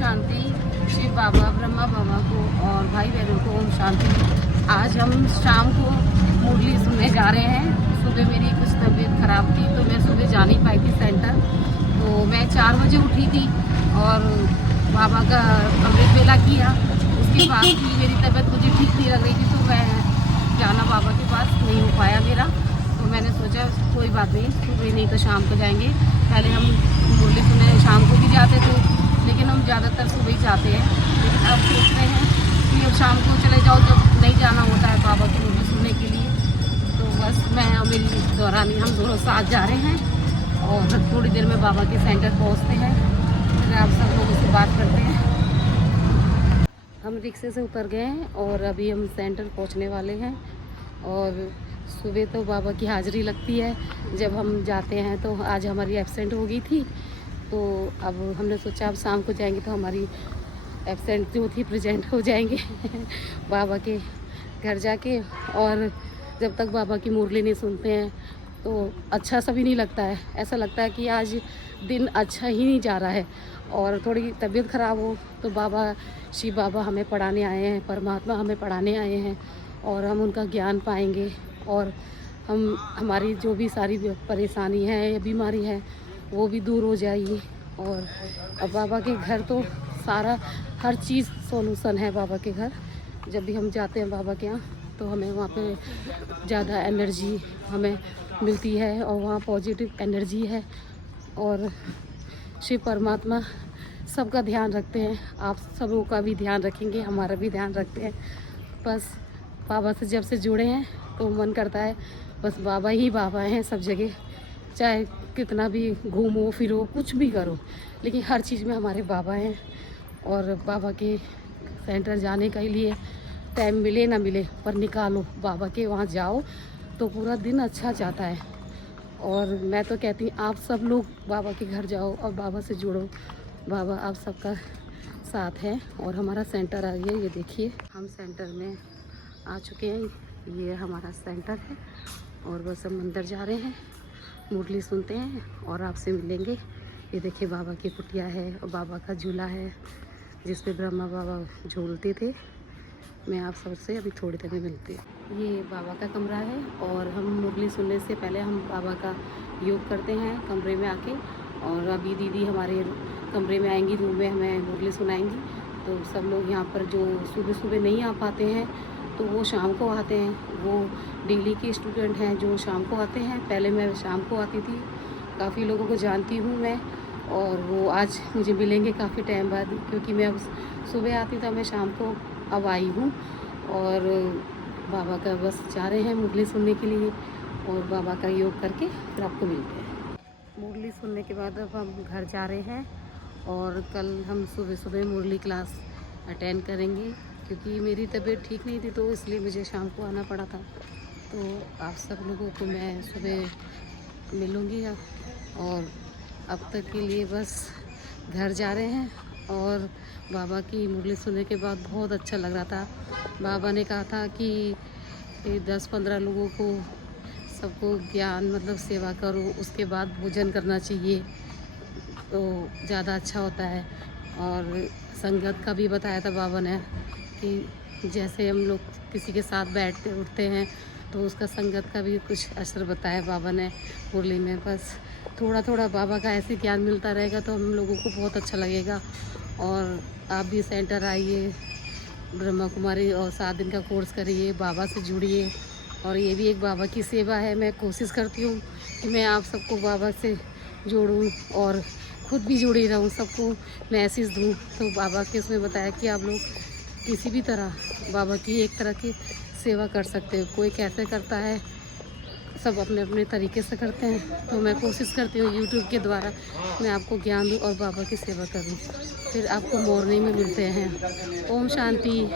शांति। शिव बाबा, ब्रह्मा बाबा को और भाई बहनों को ओम शांति। आज हम शाम को मुरली सुनने जा रहे हैं। सुबह मेरी कुछ तबीयत ख़राब थी तो मैं सुबह जा नहीं पाई थी सेंटर। तो मैं 4 बजे उठी थी और बाबा का अमृत वेला किया। उसके बाद भी मेरी तबीयत मुझे ठीक नहीं लग रही थी तो मैं जाना बाबा के पास नहीं हो पाया मेरा। तो मैंने सोचा कोई बात नहीं, सुबह नहीं तो शाम को जाएंगे। पहले हम मुरली सुनने शाम को भी जाते थे लेकिन हम ज़्यादातर सुबह ही जाते हैं। लेकिन अब सोच रहे हैं कि अब शाम को चले जाओ जब नहीं जाना होता है बाबा की मुरली सुनने के लिए। तो बस मैं और मेरी दौरानी हम दोनों साथ जा रहे हैं और थोड़ी देर में बाबा के सेंटर पहुंचते हैं। फिर आप सब लोगों से बात करते हैं। हम रिक्शे से उतर गए हैं और अभी हम सेंटर पहुंचने वाले हैं। और सुबह तो बाबा की हाज़िरी लगती है जब हम जाते हैं। तो आज हमारी एब्सेंट हो गई थी तो अब हमने सोचा अब शाम को जाएंगे तो हमारी एब्सेंट जो थी प्रेजेंट हो जाएंगे बाबा के घर जाके। और जब तक बाबा की मुरली नहीं सुनते हैं तो अच्छा सा भी नहीं लगता है। ऐसा लगता है कि आज दिन अच्छा ही नहीं जा रहा है। और थोड़ी तबीयत ख़राब हो तो बाबा, शिव बाबा हमें पढ़ाने आए हैं, परमात्मा हमें पढ़ाने आए हैं और हम उनका ज्ञान पाएंगे और हमारी जो भी सारी परेशानी है या बीमारी है वो भी दूर हो जाएगी। और अब बाबा के घर तो सारा हर चीज़ सॉल्यूशन है बाबा के घर। जब भी हम जाते हैं बाबा के यहाँ तो हमें वहाँ पे ज़्यादा एनर्जी हमें मिलती है और वहाँ पॉजिटिव एनर्जी है। और शिव परमात्मा सबका ध्यान रखते हैं। आप सबों का भी ध्यान रखेंगे, हमारा भी ध्यान रखते हैं। बस बाबा से जब से जुड़े हैं तो मन करता है बस बाबा ही बाबा हैं सब जगह। चाहे कितना भी घूमो फिरो कुछ भी करो लेकिन हर चीज़ में हमारे बाबा हैं। और बाबा के सेंटर जाने के लिए टाइम मिले ना मिले पर निकालो, बाबा के वहाँ जाओ तो पूरा दिन अच्छा जाता है। और मैं तो कहती हूँ आप सब लोग बाबा के घर जाओ और बाबा से जुड़ो। बाबा आप सबका साथ है। और हमारा सेंटर आ गया, ये देखिए हम सेंटर में आ चुके हैं। ये हमारा सेंटर है और बस हम अंदर जा रहे हैं, मुरली सुनते हैं और आपसे मिलेंगे। ये देखिए बाबा की कुटिया है और बाबा का झूला है जिस पे ब्रह्मा बाबा झूलते थे। मैं आप सबसे अभी थोड़ी देर में मिलती हूँ। ये बाबा का कमरा है और हम मुरली सुनने से पहले हम बाबा का योग करते हैं कमरे में आके। और अभी दीदी हमारे कमरे में आएंगी, रूम में हमें मुरली सुनाएंगी। तो सब लोग यहाँ पर जो सुबह सुबह नहीं आ पाते हैं तो वो शाम को आते हैं। वो डेली के स्टूडेंट हैं जो शाम को आते हैं। पहले मैं शाम को आती थी, काफ़ी लोगों को जानती हूँ मैं। और वो आज मुझे मिलेंगे काफ़ी टाइम बाद क्योंकि मैं सुबह आती था, मैं शाम को अब आई हूँ। और बाबा का बस जा रहे हैं मुरली सुनने के लिए और बाबा का योग करके फिर आपको मिलते हैं। मुरली सुनने के बाद अब हम घर जा रहे हैं और कल हम सुबह सुबह मुरली क्लास अटेंड करेंगे क्योंकि मेरी तबीयत ठीक नहीं थी तो इसलिए मुझे शाम को आना पड़ा था। तो आप सब लोगों को मैं सुबह मिलूँगी और अब तक के लिए बस घर जा रहे हैं। और बाबा की मुरली सुनने के बाद बहुत अच्छा लग रहा था। बाबा ने कहा था कि 10-15 लोगों को सबको ज्ञान मतलब सेवा करो, उसके बाद भोजन करना चाहिए तो ज़्यादा अच्छा होता है। और संगत का भी बताया था बाबा ने कि जैसे हम लोग किसी के साथ बैठते उठते हैं तो उसका संगत का भी कुछ असर बताया बाबा ने मुरली में। बस थोड़ा थोड़ा बाबा का ऐसे ज्ञान मिलता रहेगा तो हम लोगों को बहुत अच्छा लगेगा। और आप भी सेंटर आइए, ब्रह्मा कुमारी और 7 दिन का कोर्स करिए, बाबा से जुड़िए। और ये भी एक बाबा की सेवा है। मैं कोशिश करती हूँ कि मैं आप सबको बाबा से जोड़ूँ और खुद भी जुड़ी रहूँ, सबको मैसेज दूँ। तो बाबा के उसमें बताया कि आप लोग किसी भी तरह बाबा की एक तरह की सेवा कर सकते हो। कोई कैसे करता है, सब अपने अपने तरीके से करते हैं। तो मैं कोशिश करती हूँ यूट्यूब के द्वारा मैं आपको ज्ञान दूँ और बाबा की सेवा करूँ। फिर आपको मॉर्निंग में मिलते हैं। ओम शांति।